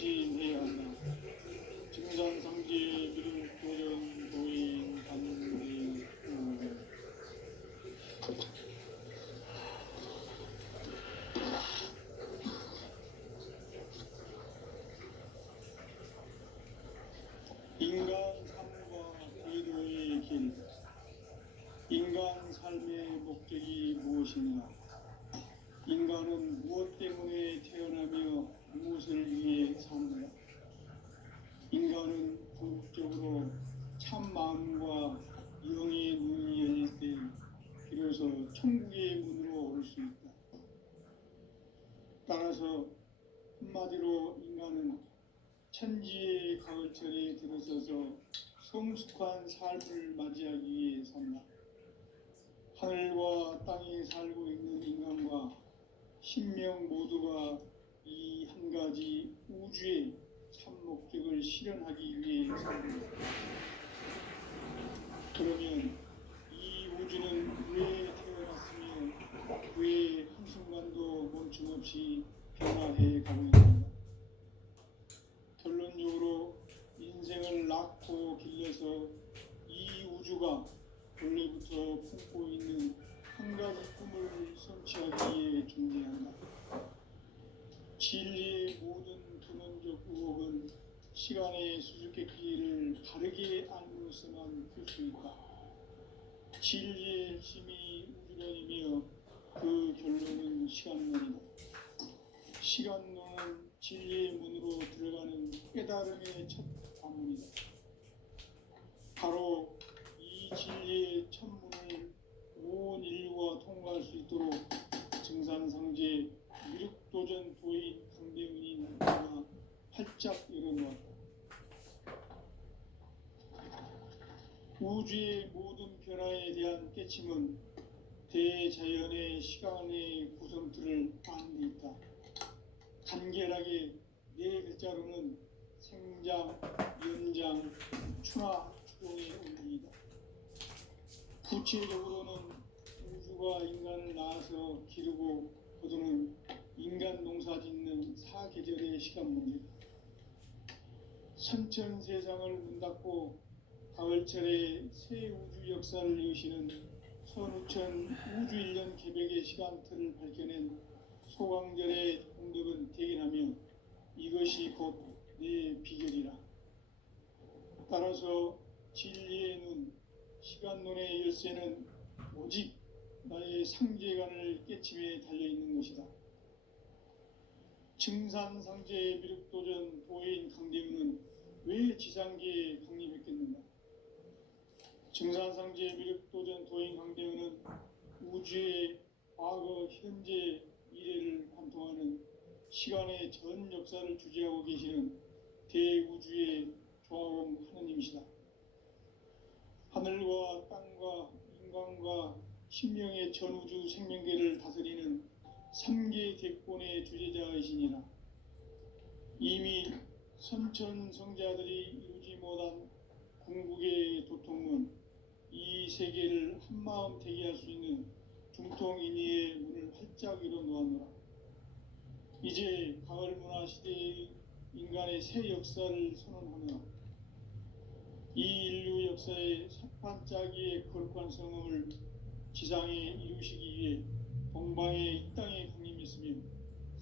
명심해야 한다. 증산상제 미륵 도전 도인 단대 인간 삶과 대도의 길. 인간 삶의 목적이 무엇이냐? 인간은 무엇 때문에 태어나며 무엇을 위해 사느냐? 인간은 궁극적으로 참 마음과 영의 눈이 열릴 때 비로소 천국의 문으로 올 수 있다. 따라서 한마디로 인간은 천지의 가을철에 들어서서 성숙한 삶을 맞이하기 위해 산다. 하늘과 땅에 살고 있는 인간과 신명 모두가 이 한 가지 우주의 참 목적을 실현하기 위해 산다. 그러면 이 우주는 왜 태어났으며 왜 한순간도 멈춤없이 변화해 가고 있는가? 결론적으로 인생을 낳고 길러서 이 우주가 원래부터 품고 있는 한 가지 꿈을 성취하기 위해 존재한다. 진리의 모든 근원적 의혹은 시간의 수수께끼를 바르게 알므로서만 풀 수 있다. 진리의 핵심이 우주론이며 그 결론은 시간론이다. 시간론은 진리의 문으로 들어가는 깨달음의 첫 관문이다. 바로 이 진리의 첫 문을 온 인류가 통과할 수 있도록 증산상제 미륵도전 도인 강대훈이 나타나 활짝 열어놓았다. 우주의 모든 변화에 대한 깨침은 대자연의 시간의 구성틀을 아는 데 있다. 간결하게 네 글자로는 생장, 연장, 추나 추동의 원리이다. 구체적으로는 우주가 인간을 낳아서 기르고 거두는 인간 농사 짓는 사계절의 시간 문제다. 선천 세상을 문 닫고 가을철에 새 우주 역사를 여시는 선우천 우주 1년 개벽의 시간틀을 밝혀낸 소강절의 공덕은 대견하며 이것이 곧 내 비결이라. 따라서 진리의 눈, 시간론의 열쇠는 오직 나의 상제관을 깨침에 달려있는 것이다. 증산상제 미륵도전 도인 강대훈은 왜 지상계에 강림했겠는가? 증산상제 미륵도전 도인 강대훈은 우주의 과거, 현재, 미래를 관통하는 시간의 전 역사를 주재하고 계시는 대우주의 조화원 하느님이시다. 하늘과 땅과 인간과 신명의 전우주 생명계를 다스리는 3계 대권의 주재자이시니라. 이미 선천 성자들이 이루지 못한 궁극의 도통문, 이 세계를 한마음 되게 할 수 있는 중통인의의 문을 활짝 열어놓았노라. 이제 가을 문화 시대의 인간의 새 역사를 선언하며 이 인류 역사의 삿판짜기의 거룩한 성음을 지상에 이루시기 위해 동방의 이 땅에 강림했으며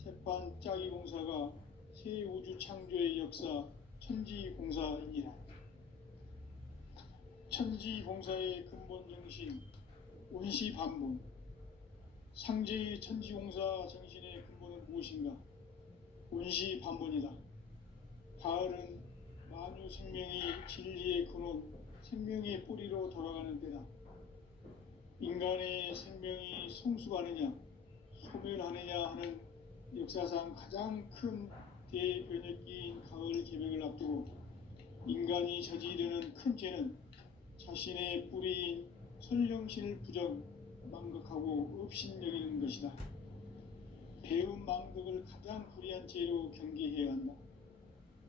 셋판짜기 공사가 새 우주 창조의 역사 천지공사이니라. 천지공사의 근본 정신 원시반본. 상제의 천지공사 정신의 근본은 무엇인가? 원시반본이다. 가을은 만유 생명이 진리의 근원, 생명의 뿌리로 돌아가는 때다. 인간의 생명이 성숙하느냐, 소멸하느냐 하는 역사상 가장 큰 대변혁기인 가을 개벽을 앞두고 인간이 저지르는 큰 죄는 자신의 뿌리인 설령신을 부정, 망각하고 업신여기는 것이다. 배움 망덕을 가장 불의한 죄로 경계해야 한다.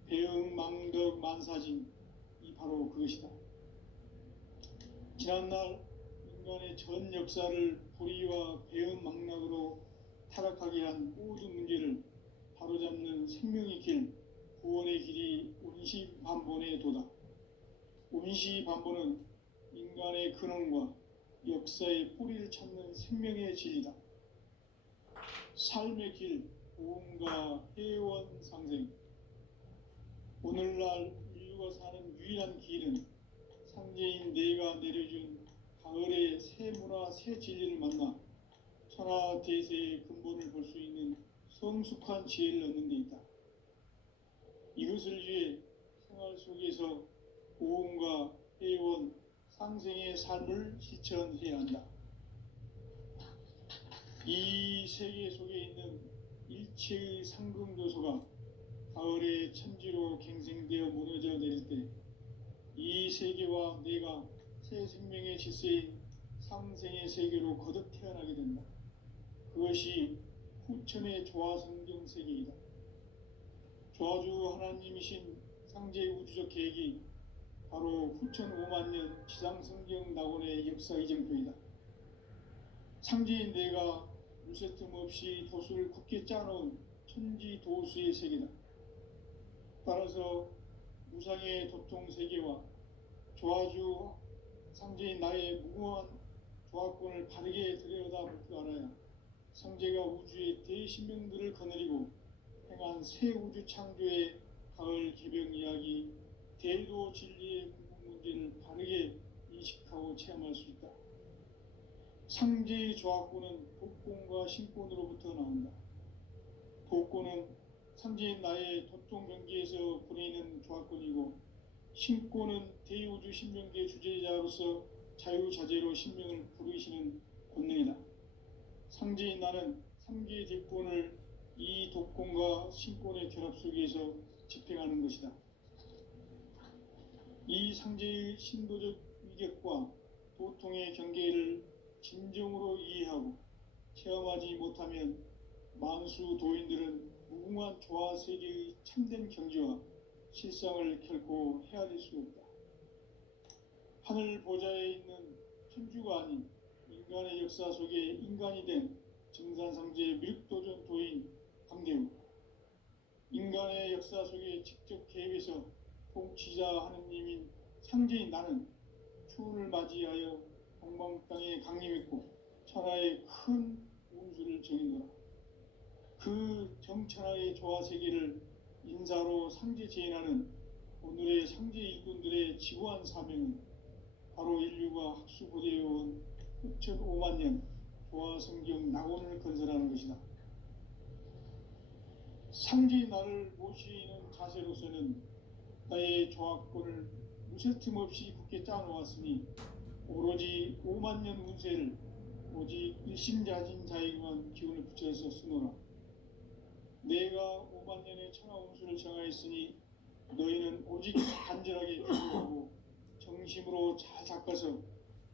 배움 망덕 만사진, 이 바로 그것이다. 지난날 인간의 전 역사를 불의와 배움 망락으로 타락하게 한 모든 문제를 바로잡는 생명의 길, 구원의 길이 온시반본에 도다. 온시반본은 인간의 근원과 역사의 뿌리를 찾는 생명의 진리다. 삶의 길, 보험과 회원 상생. 오늘날 인류가 사는 유일한 길은 상제인 내가 내려준 가을의 새 문화, 새 진리를 만나 천하 대세의 근본을 볼 수 있는 성숙한 지혜를 얻는 데 있다. 이것을 위해 생활 속에서 보험과 회원, 상생의 삶을 실천해야 한다. 이 세계 속에 있는 일체의 상금 요소가 가을의 천지로 갱생되어 무너져 내릴 때 이 세계와 내가 새 생명의 질서인 상생의 세계로 거듭 태어나게 된다. 그것이 후천의 조화성경 세계이다. 조화주 하나님이신 상제 우주적 계획이 바로 후천 5만 년 지상성경 낙원의 역사 이정표이다. 상제인 내가 물새 틈 없이 도수를 굳게 짜놓은 천지 도수의 세계다. 따라서 무상의 도통 세계와 조화주 상제인 나의 무궁한 조화권을 바르게 들여다볼 줄 알아야 상제가 우주의 대신명들을 거느리고 행한 새 우주 창조의 가을 개병 이야기, 대도 진리의 궁극 문제를 바르게 인식하고 체험할 수 있다. 상제의 조화권은 복권과 신권으로부터 나온다. 복권은 상제인 나의 도통 경계에서 보내는 조화권이고, 신권은 대우주 신명계 주제자로서 자유자재로 신명을 부르시는 권능이다. 상제인 나는 3개의 대권을 이 독권과 신권의 결합 속에서 집행하는 것이다. 이 상제의 신도적 위격과 도통의 경계를 진정으로 이해하고 체험하지 못하면 만수 도인들은 무궁한 조화 세계의 참된 경지와 실상을 결코 헤아릴 수 없다. 하늘 보좌에 있는 천주가 아닌 인간의 역사 속에 인간이 된 증산상제 밀도전 도인 강대우, 인간의 역사 속에 직접 개입해서 통치자 하느님인 상제인 나는 추운을 맞이하여 동방 땅에 강림했고 천하의 큰 운수를 정인노라. 그 정천하의 조화 세계를 인사로 상제 제인하는 오늘의 상제 일꾼들의 지구한 사명은 바로 인류가 학수고대해온 후천 5만 년 조화 성경 낙원을 건설하는 것이다. 상제 나를 모시는 자세로서는 나의 조화권을 무쇠틈 없이 굳게 짜놓았으니 오로지 5만 년 운세를 오직 일심자진 자에게만 기운을 붙여서 쓰노라. 내가 5만 년의 천하 운수를 정하였으니 너희는 오직 간절하게 기도하고 정심으로 잘 닦아서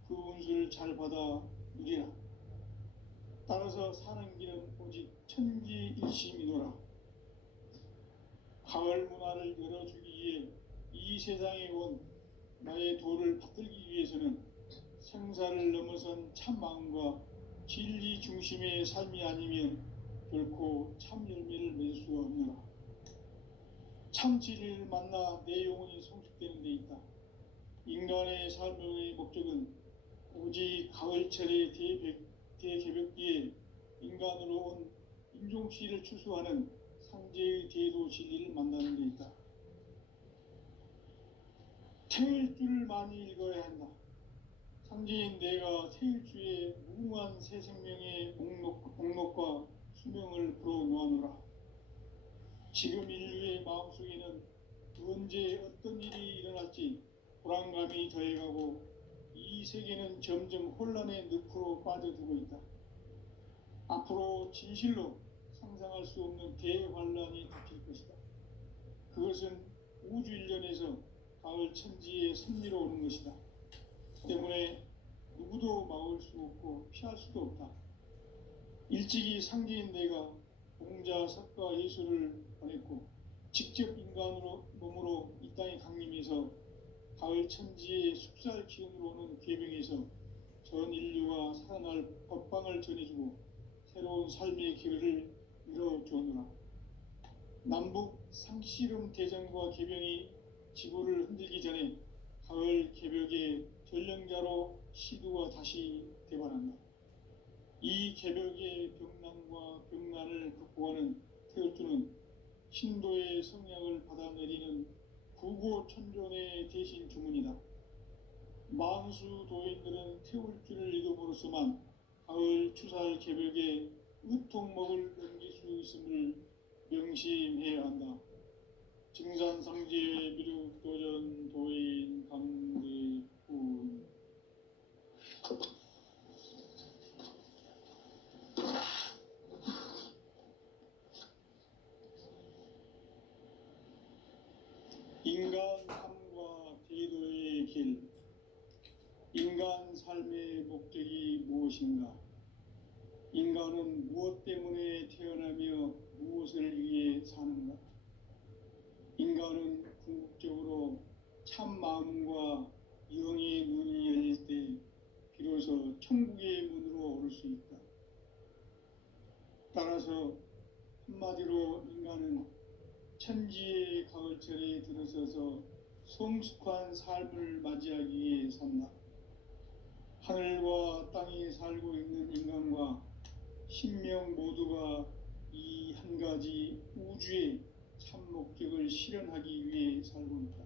그 운수를 잘 받아 누리라. 따라서 사는 길은 오직 천지일심이노라. 가을 문화를 열어주기 위해 이 세상에 온 나의 도를 받들기 위해서는 생사를 넘어선 참 마음과 진리 중심의 삶이 아니면 결코 참 열매를 맺을 수가 없노라. 참 진리를 만나 내 영혼이 성숙되는 데 있다. 인간의 삶의 목적은 오직 가을철의 대개벽기에 인간으로 온 인종씨를 추수하는 상제의 대도 진리를 만나는 데 있다. 태일주를 많이 읽어야 한다. 상제인 내가 태일주의 무궁한 새 생명의 목록과 수명을 불어놓아노라. 지금 인류의 마음속에는 언제 어떤 일이 일어날지 불안감이 더해가고 이 세계는 점점 혼란의 늪으로 빠져들고 있다. 앞으로 진실로 상상할 수 없는 대환란이 닥칠 것이다. 그것은 우주 일련에서 가을 천지의 섭리로 오는 것이다. 때문에 누구도 막을 수 없고 피할 수도 없다. 일찍이 상제인 내가 공자, 석가, 예수를 보냈고 직접 인간으로 몸으로 이 땅에 강림해서 가을 천지의 숙살 기운으로 오는 괴병에서 전 인류가 살아날 법방을 전해주고 새로운 삶의 길을 열어주었노라. 남북 상씨름 대전과 개병이 지구를 흔들기 전에 가을 개벽의 전령자로 시두가 다시 대발한다. 이 개벽의 벽난과 벽난을 극복하는 태울주는 신도의 성약을 받아내리는 구고천존의 대신 주문이다. 만수 도인들은 태울주를 이름으로서만 가을 추살 개벽에 의통목을 넘길 수 있음을 명심해야 한다. 증산상지의 미륵도전 도인 강대군. 인간 삶과 대도의 길. 인간 삶의 목적이 무엇인가? 인간은 무엇 때문에 태어나며 무엇을 위해 사는가? 인간은 궁극적으로 참 마음과 영의 눈이 열릴 때 비로소 천국의 문으로 오를 수 있다. 따라서 한마디로 인간은 천지의 가을철에 들어서서 성숙한 삶을 맞이하기 위해 산다. 하늘과 땅에 살고 있는 인간과 신명 모두가 이 한 가지 우주의 참 목적을 실현하기 위해 살고 있다.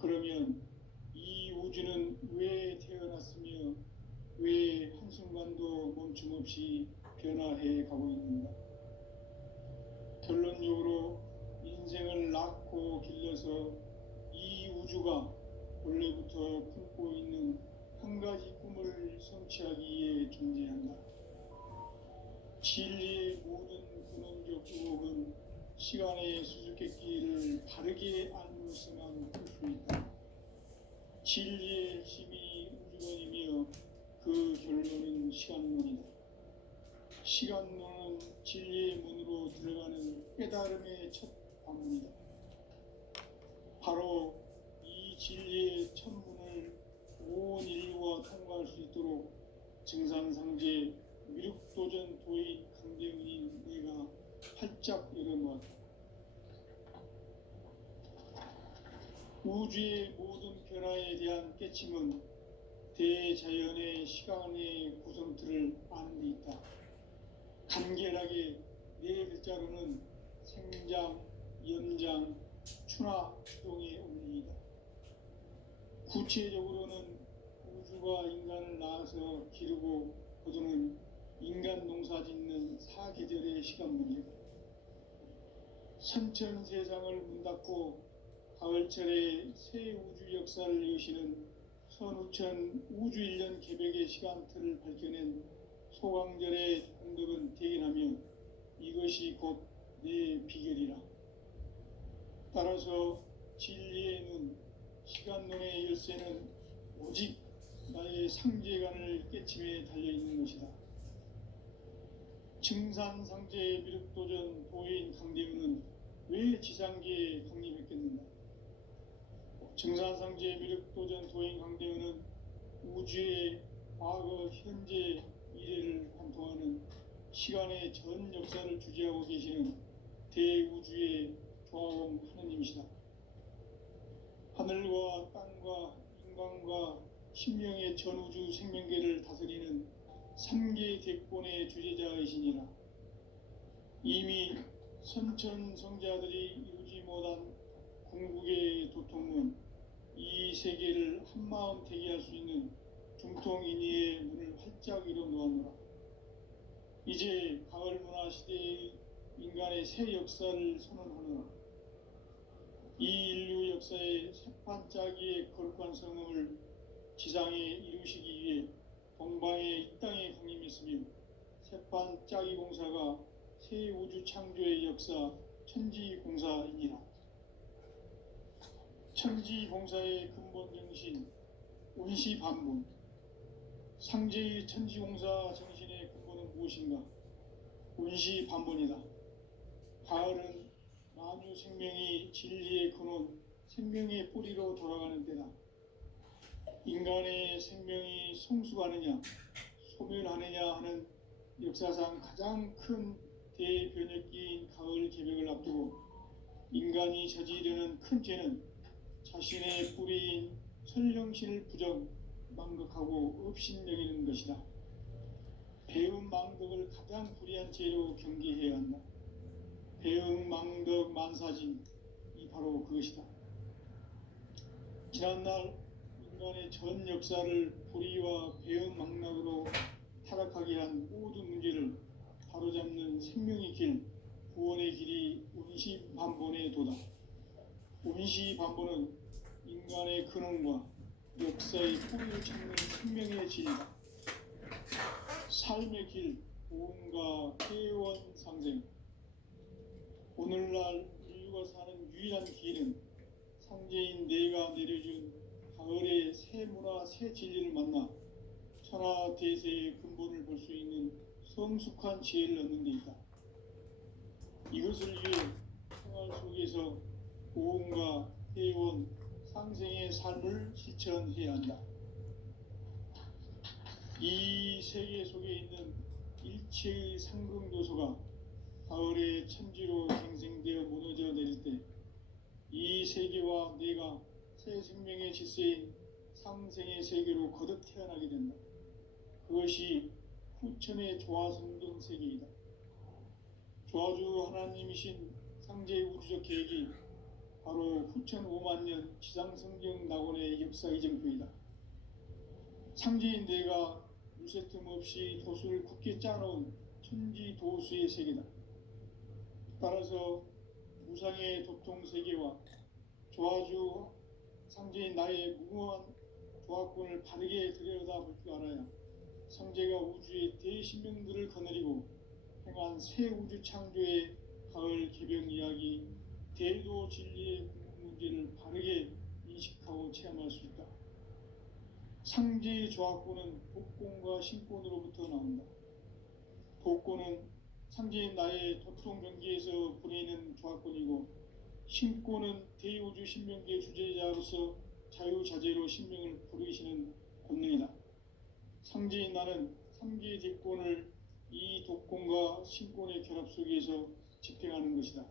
그러면 이 우주는 왜 태어났으며 왜 한순간도 멈춤 없이 변화해 가고 있는가? 결론적으로 인생을 낳고 길러서 이 우주가 원래부터 품고 있는 한 가지 꿈을 성취하기 위해 존재한다. 진리의 모든 근원적 의혹은 시간의 수수께끼를 바르게 알면서만 풀 수 있다. 진리의 핵심이 우주론이며 그 결론은 시간론이다. 시간론은 진리의 문으로 들어가는 깨달음의 첫 방문이다. 바로 이 진리의 첫 문을 온 인류가 통과할 수 있도록 증산상제 미륵도전 도인 강대훈인 내가 활짝 열어놓았다. 우주의 모든 변화에 대한 깨침은 대자연의 시간의 구성틀을 아는 데 있다. 간결하게 네 글자로는 생장, 연장, 추나 추동의 원리이다. 구체적으로는 우주가 인간을 낳아서 기르고 거두는 인간 농사 짓는 사계절의 시간 문제다. 선천 세상을 문 닫고 가을철에 새 우주 역사를 여시는 선우천 우주 1년 개벽의 시간틀을 밝혀낸 소강절의 공덕은 대견하며 이것이 곧 내 비결이라. 따라서 진리의 눈, 시간론의 열쇠는 오직 나의 상제관을 깨침에 달려있는 것이다. 증산상제 미륵도전 도인 강대훈은 왜 지상계에 강림했겠는가? 증산상제 미륵도전 도인 강대훈은 우주의 과거, 현재, 미래를 관통하는 시간의 전 역사를 주재하고 계시는 대우주의 조화원 하느님이시다. 하늘과 땅과 인간과 신명의 전우주 생명계를 다스리는 3계 대권의 주제자이시니라. 이미 선천성자들이 이루지 못한 궁극의 도통은 이 세계를 한마음 대기할 수 있는 중통인의의 문을 활짝 열어 놓았노라. 이제 가을 문화 시대의 인간의 새 역사를 선언하노라. 이 인류 역사의 새판짜기의 거룩한 성음을 지상에 이루시기 위해 동방의 이 땅에 강림했으며 새판짜기 공사가 새 우주 창조의 역사 천지공사이니라. 천지공사의 근본 정신 운시반문. 상제의 천지공사 정신의 근본은 무엇인가? 운시반문이다. 가을은 만유 생명이 진리의 근원, 생명의 뿌리로 돌아가는 때다. 인간의 생명이 성숙하느냐, 소멸하느냐 하는 역사상 가장 큰 대변혁기인 가을 개벽을 앞두고 인간이 저지르는 큰 죄는 자신의 뿌리인 선령신을 망각하고 업신여기는 것이다. 배음 망덕을 가장 불의한 죄로 경계해야 한다. 배음 망덕 만사진이 바로 그것이다. 지난날 인간의 전 역사를 불의와 배음 망락으로 타락하게 한 모든 문제를 바로잡는 생명의 길, 구원의 길이 운시반본의 도다. 운시반본은 인간의 근원과 역사의 뿌리를 찾는 생명의 진리다. 삶의 길, 보험과 회원상생. 오늘날 인류가 사는 유일한 기회는 상제인 내가 내려준 가을의 새 문화, 새 진리를 만나 천하대세의 근본을 볼 수 있는 성숙한 지혜를 얻는 데 있다. 이것을 위해 생활 속에서 보험과 회원, 상생의 삶을 실천해야 한다. 이 세계 속에 있는 일체의 상금도서가 가을의 천지로 갱생되어 무너져 내릴 때 이 세계와 내가 새 생명의 질서인 상생의 세계로 거듭 태어나게 된다. 그것이 후천의 조화성경 세계이다. 조화주 하나님이신 상제의 우주적 계획이 바로 후천 5만년 지상성경 낙원의 역사 이정표이다. 상제인 내가 무쇠 틈 없이 도수를 굳게 짜놓은 천지 도수의 세계다. 따라서 무상의 도통 세계와 조화주 상제인 나의 무궁한 조화권을 바르게 들여다볼 줄 알아야 상제가 우주의 대신명들을 거느리고 행한 새 우주 창조의 가을 개벽 이야기, 대도 진리의 궁극 문제를 바르게 인식하고 체험할 수 있다. 상제의 조화권은 복권과 신권으로부터 나온다. 복권은 상제인 나의 도통 경계에서 부리는 조화권이고, 신권은 대우주 신명계 주제자로서 자유자재로 신명을 부르시는 권능이다. 상제인 나는 3개의 대권을 이 독권과 신권의 결합 속에서 집행하는 것이다.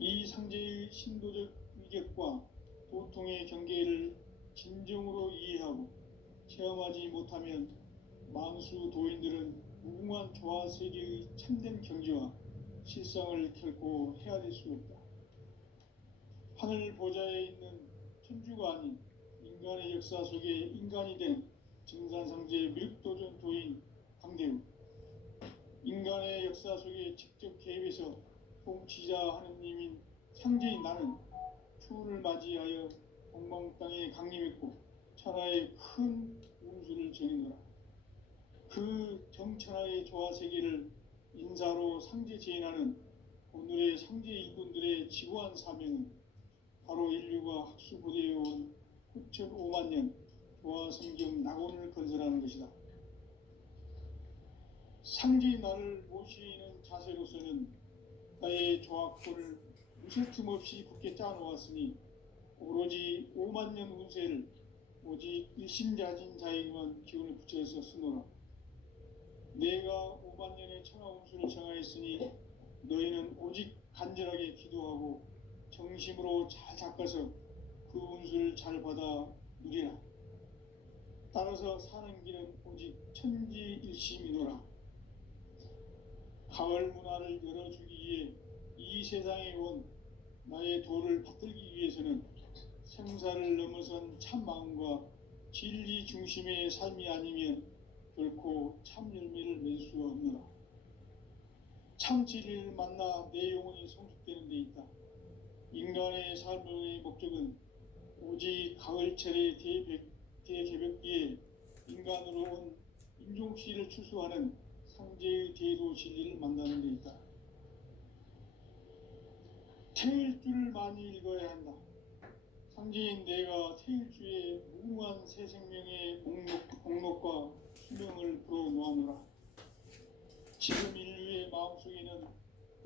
이 상제의 신도적 위격과 도통의 경계를 진정으로 이해하고 체험하지 못하면 만수 도인들은 무궁한 조화 세계의 참된 경지와 실상을 결코 헤아릴 수 없다. 하늘 보좌에 있는 천주가 아닌 인간의 역사 속에 인간이 된 증산상제의 밀도전 도인 강대우, 인간의 역사 속에 직접 개입해서 통치자 하느님인 상제인 나는 추운을 맞이하여 동방 땅에 강림했고 천하의 큰 운수를 정해노라. 그 정천하의 조화 세계를 인사로 상제 제인하는 오늘의 상제 일꾼들의 지구한 사명은 바로 인류가 학수고대해온 후천 5만년 조화 성경 낙원을 건설하는 것이다. 상제인 나를 모시는 자세로서는 나의 조화권을 무쇠 틈 없이 굳게 짜놓았으니 오로지 5만년 운세를 오직 일심자진 자에게만 기운을 붙여서 쓰노라. 내가 5만년의 천하 운수를 정하였으니 너희는 오직 간절하게 기도하고 정심으로 잘 닦아서 그 운수를 잘 받아 누리라. 따라서 사는 길은 오직 천지일심이노라. 가을 문화를 열어주기 위해 이 세상에 온 나의 도를 받들기 위해서는 생사를 넘어선 참 마음과 진리 중심의 삶이 아니면 결코 참 열매를 맺을 수가 없노라. 참 진리를 만나 내 영혼이 성숙되는 데 있다. 인간의 삶의 목적은 오직 가을철의 대개벽기에 인간으로 온 인종씨를 추수하는 상제의 대도 진리를 만나는 데 있다. 태일주를 많이 읽어야 한다. 상제인 내가 태일주의 무궁한 새 생명의 목록과 수명을 불어놓아노라. 지금 인류의 마음속에는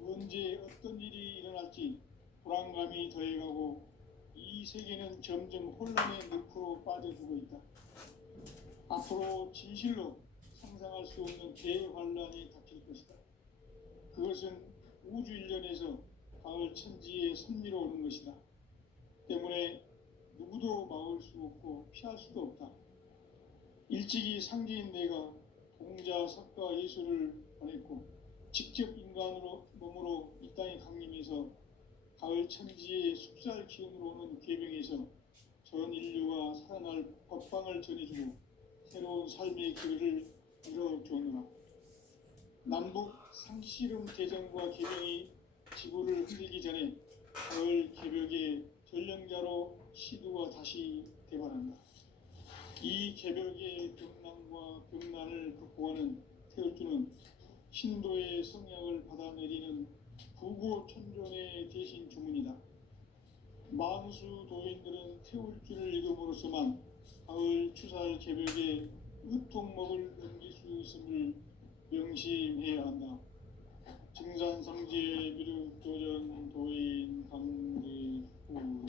언제 어떤 일이 일어날지 불안감이 더해가고 이 세계는 점점 혼란의 늪으로 빠져들고 있다. 앞으로 진실로 상상할 수 없는 대환란이 닥칠 것이다. 그것은 우주 일련에서 가을 천지의 섭리로 오는 것이다. 때문에 누구도 막을 수 없고 피할 수도 없다. 일찍이 상제인 내가 동자, 석가, 예수를 보냈고 직접 인간으로 몸으로 이 땅에 강림해서 가을 천지의 숲살 기운으로 오는 궤병에서 전 인류가 살아날 법방을 전해주고 새로운 삶의 길을 열어주었노라. 남북 상씨름 대전과 개병이 지구를 흔들기 전에 가을 개벽의 전령자로 시두가 다시 대발한다. 이 개벽의 병난과 병난을 극복하는 태울주는 신도의 성약을 받아내리는 부고천존의 대신 주문이다. 만수 도인들은 태울주를 읽음으로써만 가을 추살 개벽에 으통먹을 넘길 수 있음을 명심해야 한다. 증산상제 미륵도전 도인 강대후.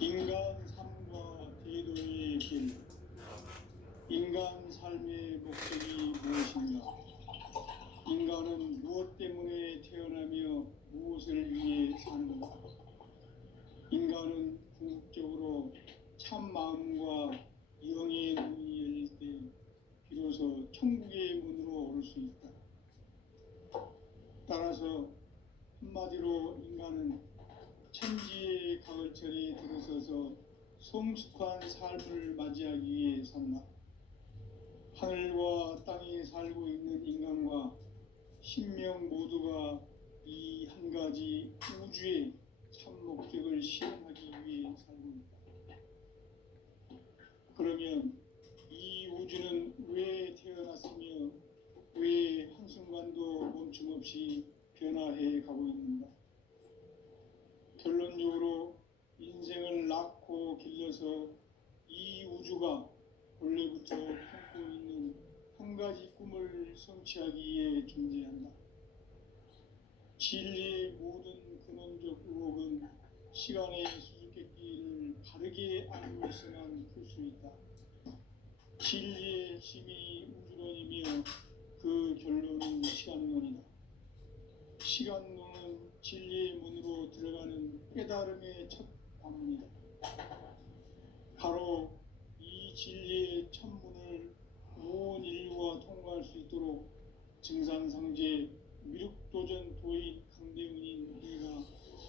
인간 삶과 대도의 길. 인간 삶의 목적이 무엇인가? 인간은 무엇 때문에 태어나며 무엇을 위해 사는가? 인간은 궁극적으로 참 마음과 영의 문이 열릴 때 비로소 천국의 문으로 올 수 있다. 따라서 한마디로 인간은 천지의 가을철에 들어서서 성숙한 삶을 맞이하기 위해 산다. 하늘과 땅에 살고 있는 인간과 신명 모두가 이 한 가지 우주의 참 목적을 실현하기 위해 살고 있다. 그러면 이 우주는 왜 태어났으며 왜 한순간도 멈춤없이 변화해 가고 있는가? 결론적으로 인생을 낳고 길러서 이 우주가 원래부터 품고 있는 한 가지 꿈을 성취하기 위해 존재한다. 진리의 모든 근원적 의혹은 시간의 수수께끼를 바르게 알고 있어만 풀 수 있다. 진리의 힘이 우주론이며 그 결론은 시간론이다. 시간론은 진리의 문으로 들어가는 깨달음의 첫 관문이다. 바로 이 진리의 천문을 온 인류가 통과할 수 있도록 증산상제 미륵도전 도인 강대훈인 내가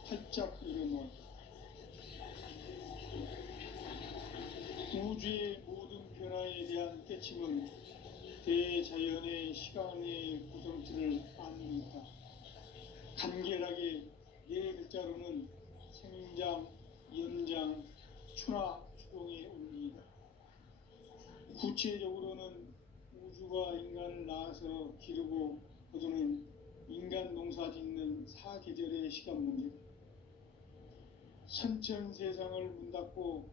활짝 열어놓았다. 우주의 모든 변화에 대한 깨침은 대자연의 시간의 구성틀을 안고 있다. 간결하게 네 글자로는 생장, 연장, 추나 추동의 원리이다. 구체적으로는 우주가 인간을 낳아서 기르고 거두는 인간 농사 짓는 사계절의 시간 문제. 선천 세상을 문 닫고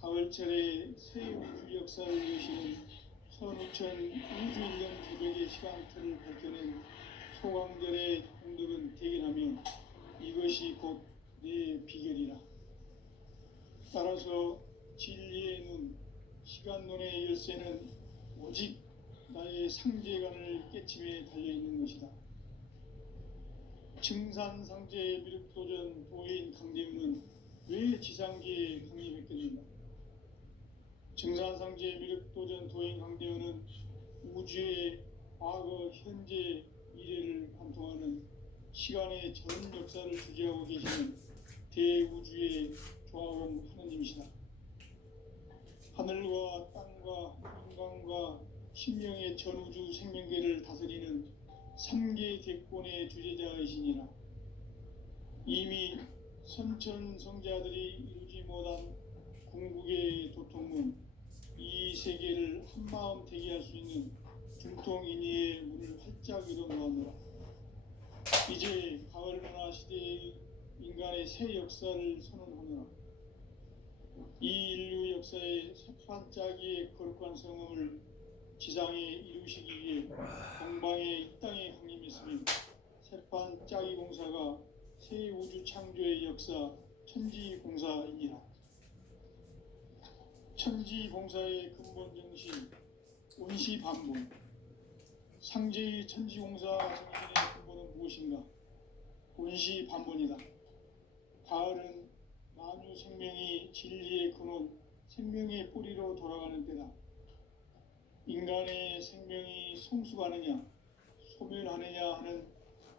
가을철에 새 우주 역사를 여시는 선우천 우주일년 개벽의 시간틀을 밝혀낸 소강절의 공덕은 대견하며 이것이 곧 내 비결이라. 따라서 진리의 눈, 시간론의 열쇠는 오직 나의 상제관을 깨침에 달려있는 것이다. 증산상제 미륵도전 도인 강대훈은 왜 지상계에 강림했겠는가? 증산상제 미륵도전 도인 강대훈은 우주의 과거, 현재, 미래를 관통하는 시간의 전 역사를 주재하고 계시는 대우주의 조화원 하느님이시다. 하늘과 땅과 인간과 신명의 전우주 생명계를 다스리는 3계 대권의 주제자이시니라. 이미 선천성자들이 이루지 못한 궁극의 도통문, 이 세계를 한마음 되게 할 수 있는 중통인의의 문을 활짝 열어놓았노라. 이제 가을문화 시대의 인간의 새 역사를 선언하노라. 이 인류 역사의 새반짝이의 거룩한 성음을 지상에 이루시기 위해 동방의 이 땅에 강림했으며 새반짝이 공사가 새 우주 창조의 역사 천지공사이니라. 천지공사의 근본 정신 온시반본. 상제의 천지공사 정신의 근본은 무엇인가? 온시반본이다. 가을은 만유 생명이 진리의 근원, 생명의 뿌리로 돌아가는 때다. 인간의 생명이 성숙하느냐, 소멸하느냐 하는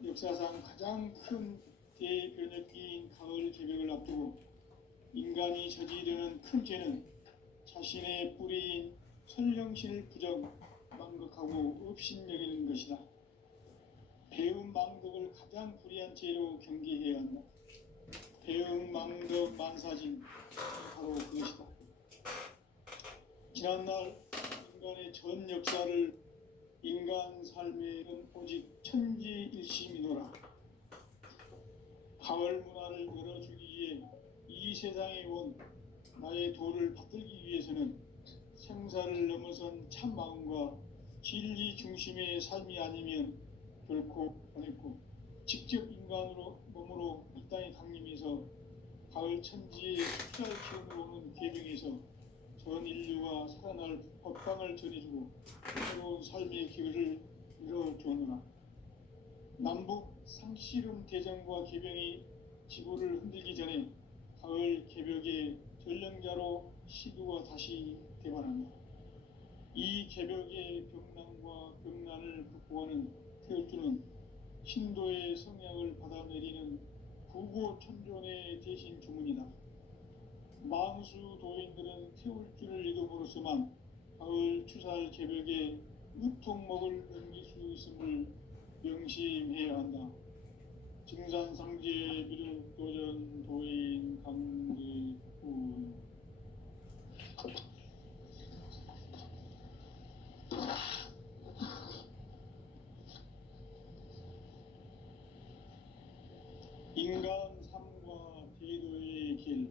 역사상 가장 큰 대변혁기인 가을 개벽을 앞두고 인간이 저지르는 큰 죄는 자신의 뿌리인 선령신을 부정, 망극하고 업신여기는 것이다. 배음 망덕을 가장 불의한 죄로 경계해야 한다. 배음 망덕 만사진, 바로 그것이다. 지난날 인간의 전 역사를 인간 삶에는 오직 천지일심이노라. 가을 문화를 열어주기 위해 이 세상에 온 나의 도를 받들기 위해서는 생사를 넘어선 참마음과 진리 중심의 삶이 아니면 결코 어렵고, 직접 인간으로 몸으로 이 땅에 강림해서 가을 천지의 숫자를 키우고 오는 계명에서 전 인류가 살아날 법방을 전해주고 새로운 삶의 기회를 열어주었노라. 남북 상씨름 대전과 개병이 지구를 흔들기 전에 가을 개벽의 전령자로 시두가 다시 대발한다. 이 개벽의 병난과 병난을 극복하는 태울주는 신도의 성약을 받아내리는 구고천존의 대신 주문이다. 만수 도인들은 태울주를 읽음으로써만 가을 추살 개벽에 유통목을 넘길 수 있음을 명심해야 한다. 증산상제 비록 도전 도인 강대구. 인간 삶과 대도의 길.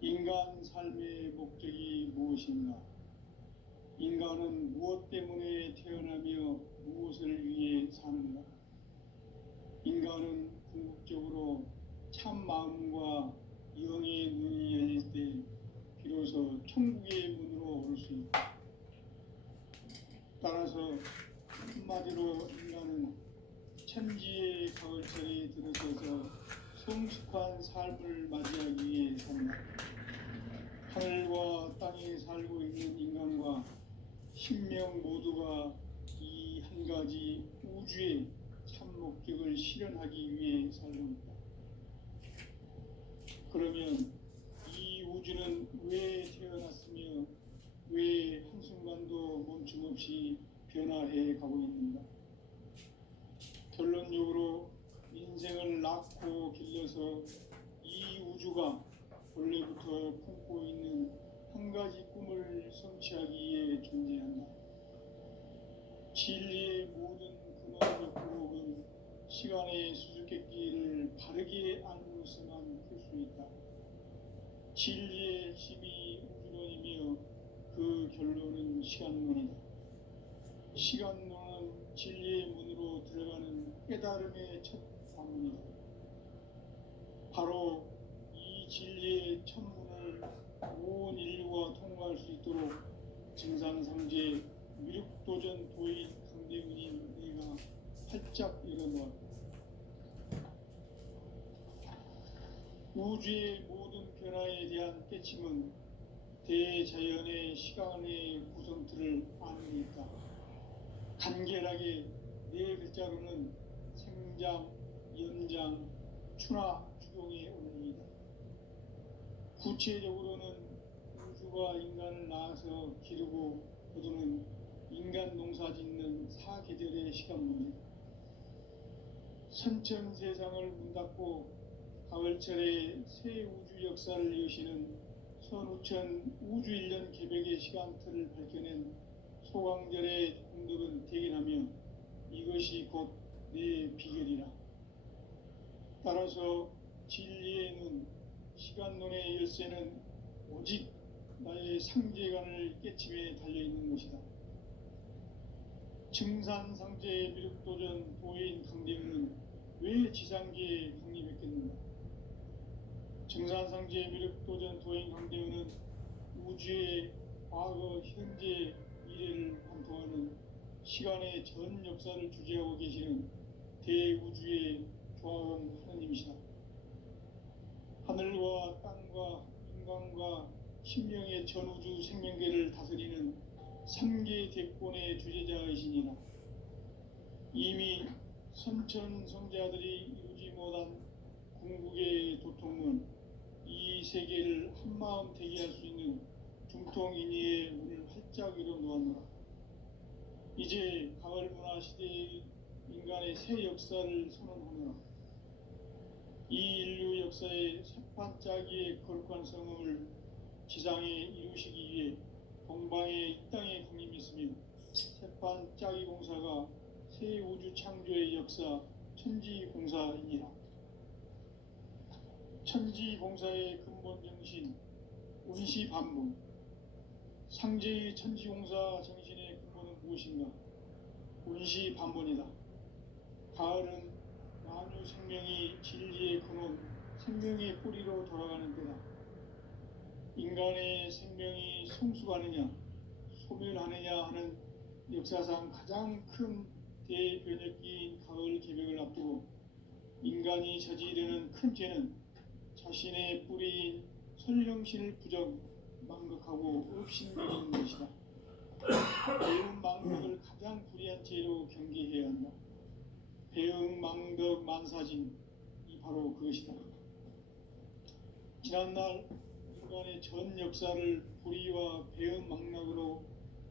인간 삶의 목적이 무엇인가? 인간은 무엇 때문에 태어나며 무엇을 위해 사는가? 인간은 궁극적으로 참 마음과 영의 눈이 열릴 때 비로소 천국의 문으로 올 수 있다. 따라서 한마디로 인간은 천지의 가을철에 들어서서 성숙한 삶을 맞이하기 위해 산다. 하늘과 땅에 살고 있는 인간과 신명 모두가 이 한 가지 우주의 참 목적을 실현하기 위해 살고 있다. 그러면 이 우주는 왜 태어났으며 왜 한순간도 멈춤없이 변화해 가고 있는가? 결론적으로 인생을 낳고 길러서 이 우주가 원래부터 품고 있는 한 가지 꿈을 성취하기 위해 존재한다. 진리의 모든 근원적 구옥은 시간의 수수께끼를 바르게 안으로서만 풀 수 있다. 진리의 핵심이 우주론이며 그 결론은 시간론이다. 시간론은 진리의 문으로 들어가는 깨달음의 첫 관문이다. 바로 이 진리의 첫문을 온 인류가 통과할 수 있도록 증산상제 미륵도전 도인 강대근인 내가 활짝 열어놓았다. 우주의 모든 변화에 대한 깨침은 대자연의 시간의 구성틀을 아는 데 있다. 간결하게 네 글자로는 생장, 연장, 추나 추동의 원리이다. 구체적으로는 우주가 인간을 낳아서 기르고 거두는 인간 농사 짓는 사계절의 시간 문제. 선천 세상을 문 닫고 가을철에 새 우주 역사를 여시는 선우천 우주일년 개벽의 시간틀을 밝혀낸 소강절의 공덕은 대견하며 이것이 곧 내 비결이라. 따라서 진리의 눈, 시간론의 열쇠는 오직 나의 상제관을 깨침에 달려있는 것이다. 증산상제 미륵도전 도인 강대은은 왜 지상계에 강림했겠는가? 증산상제 미륵도전 도인 강대우는 우주의 과거, 현재, 미래를 관통하는 시간의 전 역사를 주재하고 계시는 대우주의 조화원 하나님이시다. 하늘과 땅과 인간과 신명의 전우주 생명계를 다스리는 삼계 대권의 주재자이시니라. 이미 선천성자들이 이루지 못한 궁극의 도통은 이 세계를 한마음 되게 할 수 있는 중통인의의 문을 활짝 열어 놓았노라. 이제 가을 문화 시대의 인간의 새 역사를 선언하노라. 이 인류 역사의 새판짜기의 거룩한 성음을 지상에 이루시기 위해 동방의 이 땅에 강림했으며 새판짜기 공사가 새 우주 창조의 역사 천지공사이니라. 천지공사의 근본 정신 운시반본. 상제의 천지공사 정신의 근본은 무엇인가? 운시반본이다. 가을은 만유 생명이 진리의 근원, 생명의 뿌리로 돌아가는 때다. 인간의 생명이 성숙하느냐, 소멸하느냐 하는 역사상 가장 큰 대변혁기인 가을 개벽을 앞두고 인간이 저지르는 큰 죄는 자신의 뿌리인 설령신을 부정, 망각하고 업신여기는 것이다. 배움 망덕을 가장 불의한 죄로 경계해야 한다. 배응 망덕 만사진이 바로 그것이다. 지난날 인간의 전 역사를 불의와 배응 망락으로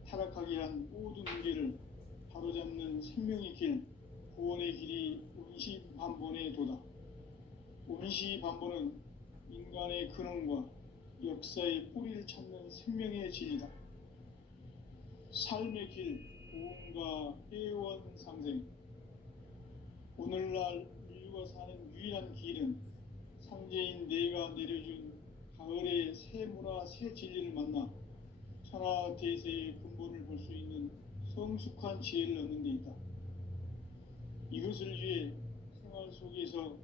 타락하게 한 모든 문제를 바로잡는 생명의 길, 구원의 길이 운시반본의 도다. 운시반본은 인간의 근원과 역사의 뿌리를 찾는 생명의 진리다. 삶의 길, 구원과 회원 상생. 오늘날 인류가 사는 유일한 길은 상제인 내가 내려준 가을의 새 문화, 새 진리를 만나 천하 대세의 근본을 볼 수 있는 성숙한 지혜를 얻는 데 있다. 이것을 위해 생활 속에서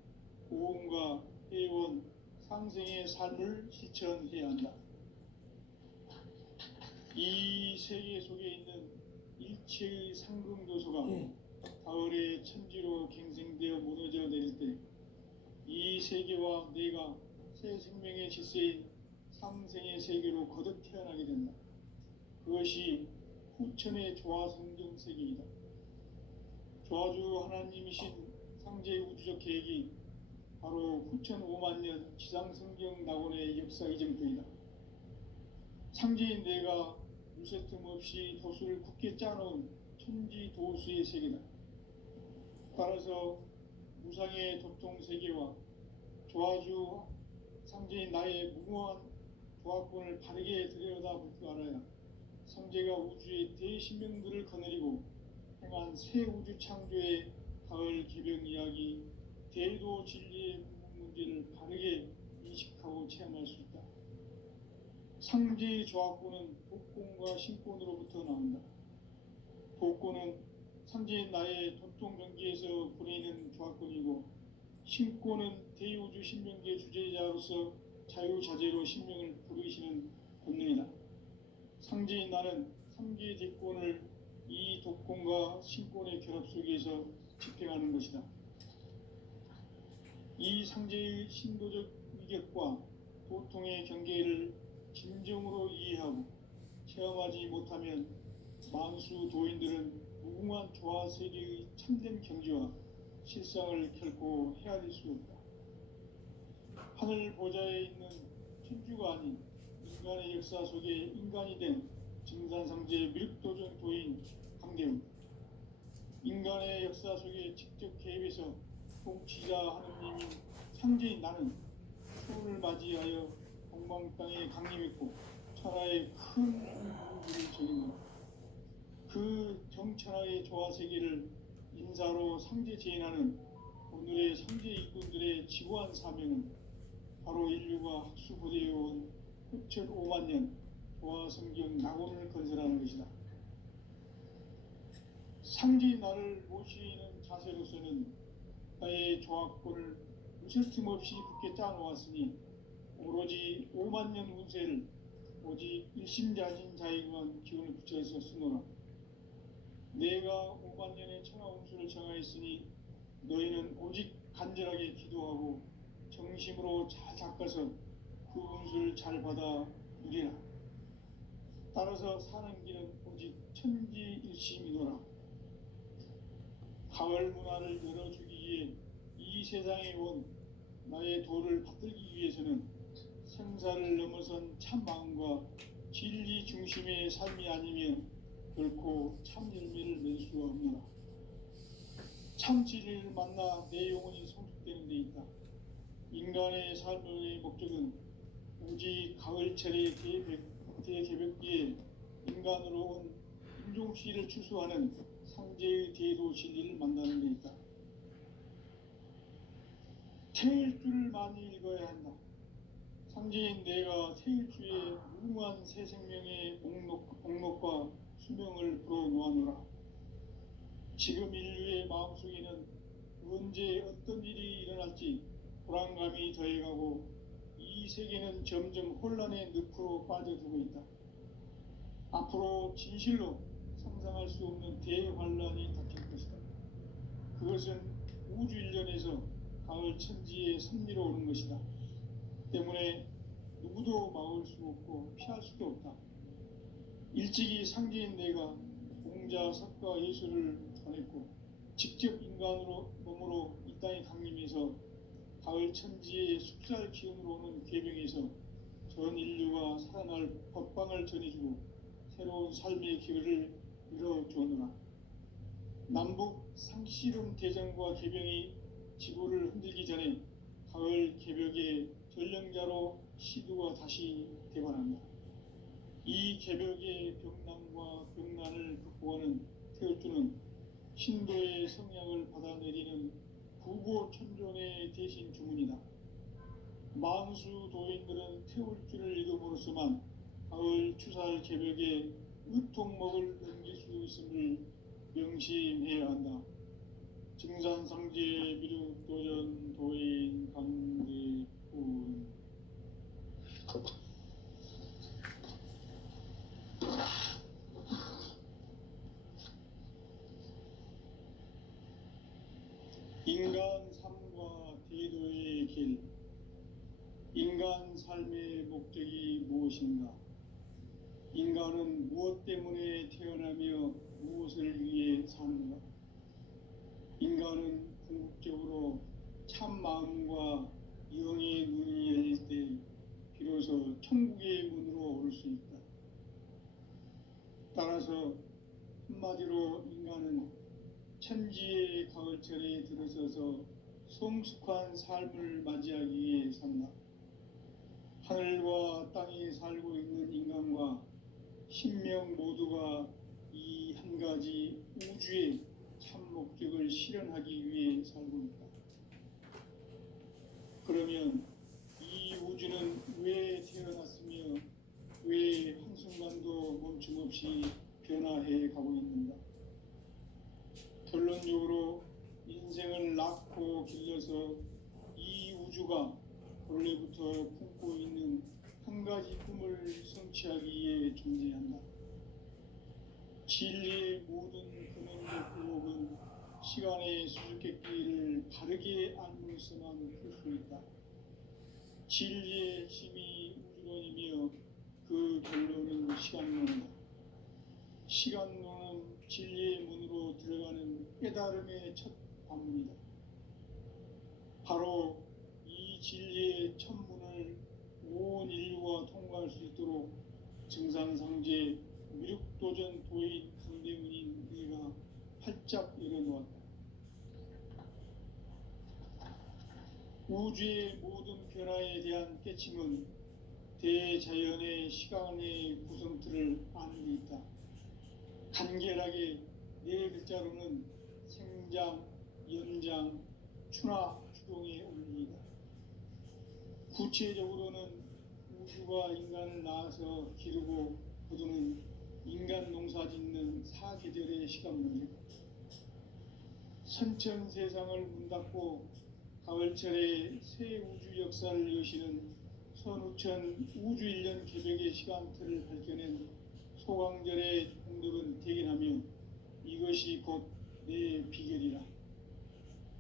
고음과 회원, 상생의 삶을 실천해야 한다. 이 세계 속에 있는 일체의 상금도서가 가을의 천지로 갱생되어 무너져 내릴 때 이 세계와 내가 새 생명의 질서인 상생의 세계로 거듭 태어나게 된다. 그것이 후천의 조화성경 세계이다. 조화주 하나님이신 상제 우주적 계획이 바로 후천 5만 년 지상성경 낙원의 역사 이전부이다. 상제인 내가 무쇠틈 없이 도수를 굳게 짜놓은 천지 도수의 세계다. 따라서 무상의 도통 세계와 조화주 상제인 나의 무모한 조화권을 바르게 들여다볼 줄 알아야 상제가 우주의 대신명들을 거느리고 행한 새 우주 창조의 가을 개벽 이야기, 대도 진리의 문제를 바르게 인식하고 체험할 수 있다. 상제의 조화권은 복권과 신권으로부터 나온다. 복권은 상제인 나의 도통 경계에서 보내는 조화권이고, 신권은 대우주 신명계 주제자로서 자유자재로 신명을 부르시는 본능이다. 상제인 나는 3개 대권을 이 독권과 신권의 결합 속에서 집행하는 것이다. 이 상제의 신도적 위격과 도통의 경계를 진정으로 이해하고 체험하지 못하면 만수 도인들은 무궁한 조화 세계의 참된 경지와 실상을 결코 헤아릴 수 없다. 하늘 보좌에 있는 천주가 아닌 인간의 역사 속에 인간이 된 증산상제 미륵도전 도인 강대우. 인간의 역사 속에 직접 개입해서 통치자 하느님인 상제인 나는 초를 맞이하여 동방 땅에 강림했고 천하의 큰 우주를 정했노라. 그 정천하의 조화 세계를 인사로 상제 제인하는 오늘의 상제 일꾼들의 지구한 사명은 바로 인류가 학수고대해온 후천 5만 년 조화 성경 낙원을 건설하는 것이다. 상제 나를 모시는 자세로서는 나의 조화권을 무쇠틈 없이 굳게 짜놓았으니 오로지 5만 년 운세를 오직 일심자진 자에게만 기운을 붙여서 쓰노라. 내가 5만 년의 천하 운수를 정하였으니 너희는 오직 간절하게 기도하고 정심으로 잘 닦아서 그 운수를 잘 받아 누리라. 따라서 사는 길은 오직 천지일심이노라. 가을 문화를 열어주기 위해 이 세상에 온 나의 도를 받들기 위해서는 생사를 넘어선 참 마음과 진리 중심의 삶이 아니면 결코 참 열매를 맺을 수가 없노라. 참 진리를 만나 내 영혼이 성숙되는 데 있다. 인간의 삶의 목적은 오직 가을철의 대개벽기에 인간으로 온 인종씨를 추수하는 상제의 대도 진리를 만나는 데 있다. 태일주를 많이 읽어야 한다. 상제인 내가 태일주의 무궁한 새 생명의 목록과 수명을 불어놓아노라. 지금 인류의 마음속에는 언제 어떤 일이 일어날지 불안감이 더해가고 이 세계는 점점 혼란의 늪으로 빠져들고 있다. 앞으로 진실로 상상할 수 없는 대환란이 닥칠 것이다. 그것은 우주 일련에서 가을 천지의 섭리로 오는 것이다. 때문에 누구도 막을 수 없고 피할 수도 없다. 일찍이 상제인 내가 공자, 석가, 예수를 전했고 직접 인간으로 몸으로 이 땅에 강림해서 가을 천지의 숙살 기운으로 오는 궤병에서 전 인류가 살아날 법방을 전해주고 새로운 삶의 기회를 열어주었노라. 남북 상씨름 대전과 개병이 지구를 흔들기 전에 가을 개벽의 전령자로 시두가 다시 대관한다. 이 개벽의 병난과 병난을 극복하는 태울주는 신도의 성향을 받아내리는 구고천존의 대신 주문이다. 만수 도인들은 태울주를 읽음으로써만 가을 추살 개벽에 의통목을 넘길 수 있음을 명심해야 한다. 증산상제 미륵도전 도인 강대군. 인간 삶과 대도의 길. 인간 삶의 목적이 무엇인가? 인간은 무엇 때문에 태어나며 무엇을 위해 사는가? 인간은 궁극적으로 참 마음과 영의 눈이 열릴 때 비로소 천국의 문으로 오를 수 있다. 따라서 한마디로 인간은 천지의 가을철에 들어서서 성숙한 삶을 맞이하기 위해 산다. 하늘과 땅에 살고 있는 인간과 신명 모두가 이 한 가지 우주의 참 목적을 실현하기 위해 살고 있다. 그러면 이 우주는 왜 태어났으며 왜 한순간도 멈춤없이 변화해 가고 있는가? 결론적으로 인생을 낳고 길러서 이 우주가 원래부터 품고 있는 한 가지 꿈을 성취하기 위해 존재한다. 진리의 모든 근원적 의혹은 시간의 수수께끼를 바르게 알므로서만 풀 수 있다. 진리의 힘이 우주론이며 그 결론은 시간론이다. 시간론은 진리의 문으로 들어가는 깨달음의 첫 관문이다. 바로 이 진리의 첫 문을 온 인류가 통과할 수 있도록 증산상제 미륵도전 도인 강대문인 내가 활짝 열어놓았다. 우주의 모든 변화에 대한 깨침은 대자연의 시간의 구성틀을 아는 데 있다. 간결하게 네 글자로는 생장, 연장, 추나 추동의 원리이다. 구체적으로는 우주가 인간을 낳아서 기르고 거두는 인간 농사 짓는 사계절의 시간문이다. 선천 세상을 문 닫고 가을철에 새 우주 역사를 여시는 선우천 우주일년 개벽의 시간표를 밝혀낸 소강절의 공덕은 대견하며 이것이 곧 내 비결이라.